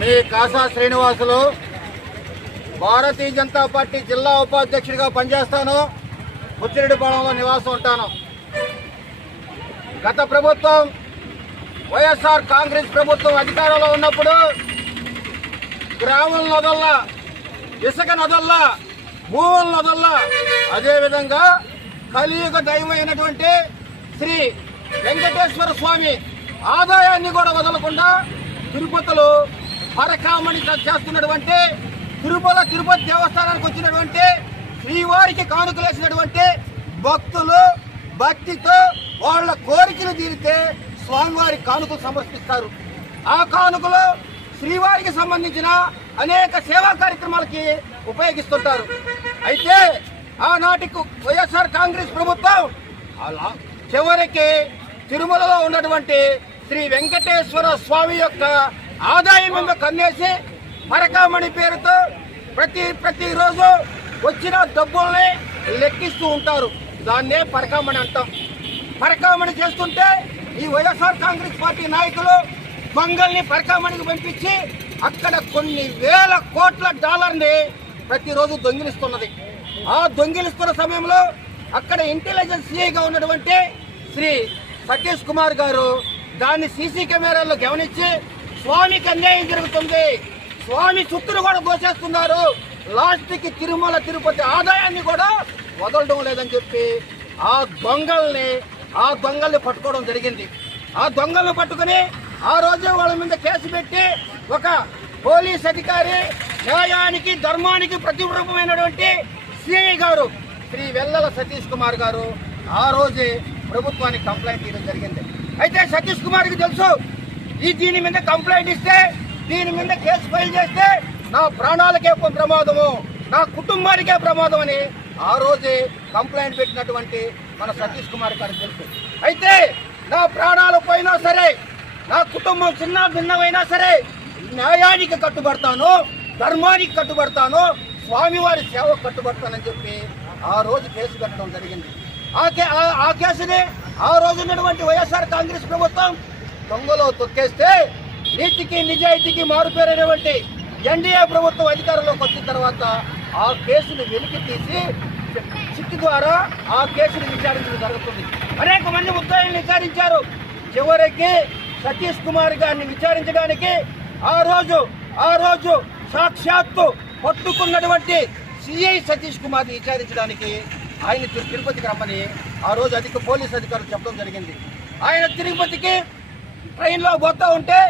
మీ Kasa Srinivasulu, Bharatiya Janata party జిల్లా ఉపాధ్యక్షుడిగా పనిచేస్తాను. బుచ్చిరెడ్డిపాళెంలో నివాసం ఉంటాను. గత ప్రభుత్వం వైఎస్ఆర్ కాంగ్రెస్ ప్రభుత్వం అధికారంలో ఉన్నప్పుడు గ్రామం నదల్లా, ఇసుక నదల్లా, భూముల నదల్లా, అదేవిధంగా కలియుగ దైవమైనటువంటి శ్రీ వెంకటేశ్వర స్వామి ఆదాయాన్ని కూడా వదలకుండా తిరుపతిలో పరకామణి చేస్తున్నటువంటి తిరుపతి దేవస్థానానికి వచ్చినటువంటి శ్రీవారికి కానుకలేసినటువంటి భక్తులు భక్తితో వాళ్ళ కోరికలు తీరితే స్వామివారి కానుకలు సమర్పిస్తారు. ఆ కానుకలు శ్రీవారికి సంబంధించిన అనేక సేవా కార్యక్రమాలకి ఉపయోగిస్తుంటారు. అయితే ఆనాటికి వైఎస్ఆర్ కాంగ్రెస్ ప్రభుత్వం అలా చివరికి తిరుమలలో ఉన్నటువంటి శ్రీ వెంకటేశ్వర స్వామి యొక్క ఆదాయం మీద కన్నేసి పరకామణి పేరుతో ప్రతిరోజు వచ్చిన డబ్బుల్ని లెక్కిస్తూ ఉంటారు. దాన్నే పరకామణి అంటాం. పరకామణి చేస్తుంటే ఈ వైఎస్ఆర్ కాంగ్రెస్ పార్టీ నాయకులు దొంగల్ని పరకామణికి పంపించి అక్కడ కొన్ని వేల కోట్ల డాలర్ని ప్రతిరోజు దొంగిలిస్తున్నది. ఆ దొంగిలిస్తున్న సమయంలో అక్కడ ఇంటెలిజెన్స్ సిఐగా ఉన్నటువంటి శ్రీ సతీష్ కుమార్ గారు దాన్ని సీసీ కెమెరాల్లో గమనించి స్వామికి అన్యాయం జరుగుతుంది, స్వామి చుట్టూరు కూడా దోచేస్తున్నారు, లాస్ట్కి తిరుమల తిరుపతి ఆదాయాన్ని కూడా వదలడం లేదని చెప్పి ఆ దొంగల్ని పట్టుకోవడం జరిగింది. ఆ దొంగల్ని పట్టుకుని ఆ రోజు వాళ్ళ మీద కేసు పెట్టి ఒక పోలీస్ అధికారి, న్యాయానికి ధర్మానికి ప్రతిరూపమైనటువంటి సిఐ గారు శ్రీ వెల్లల సతీష్ కుమార్ గారు ఆ రోజే ప్రభుత్వానికి కంప్లైంట్ ఇవ్వడం జరిగింది. అయితే సతీష్ కుమార్కి తెలుసు దీని మీద కంప్లైంట్ ఇస్తే, దీని మీద కేసు ఫైల్ చేస్తే నా ప్రాణాలకే ప్రమాదము, నా కుటుంబానికే ప్రమాదం అని ఆ రోజే కంప్లైంట్ పెట్టినటువంటి మన సతీష్ కుమార్ గారికి తెలుసు. అయితే నా ప్రాణాలు పోయినా సరే, నా కుటుంబం చిన్న భిన్నమైనా సరే న్యాయానికి కట్టుబడతాను, ధర్మానికి కట్టుబడతాను, స్వామివారి సేవకు కట్టుబడతానని చెప్పి ఆ రోజు కేసు పెట్టడం జరిగింది. ఆ కేసుని ఆ రోజు ఉన్నటువంటి వైఎస్ఆర్ కాంగ్రెస్ ప్రభుత్వం దొంగలో తొక్కేస్తే నీతికి నిజాయితీకి మారుపేరైనటువంటి ఎన్డీఏ ప్రభుత్వం అధికారంలోకి వచ్చిన తర్వాత ఆ కేసును వెలికి తీసి సిట్ ద్వారా ఆ కేసును విచారించడం జరుగుతుంది. అనేక మంది ముద్దాయిల్ని విచారించారు. చివరికి సతీష్ కుమార్ గారిని విచారించడానికి ఆ రోజు సాక్షాత్తు పట్టుకున్నటువంటి సిఐ సతీష్ కుమార్ని విచారించడానికి ఆయన తిరుపతికి రమ్మని ఆ రోజు పోలీస్ అధికారులు చెప్పడం జరిగింది. ఆయన తిరుపతికి ట్రైన్లో పోతా ఉంటే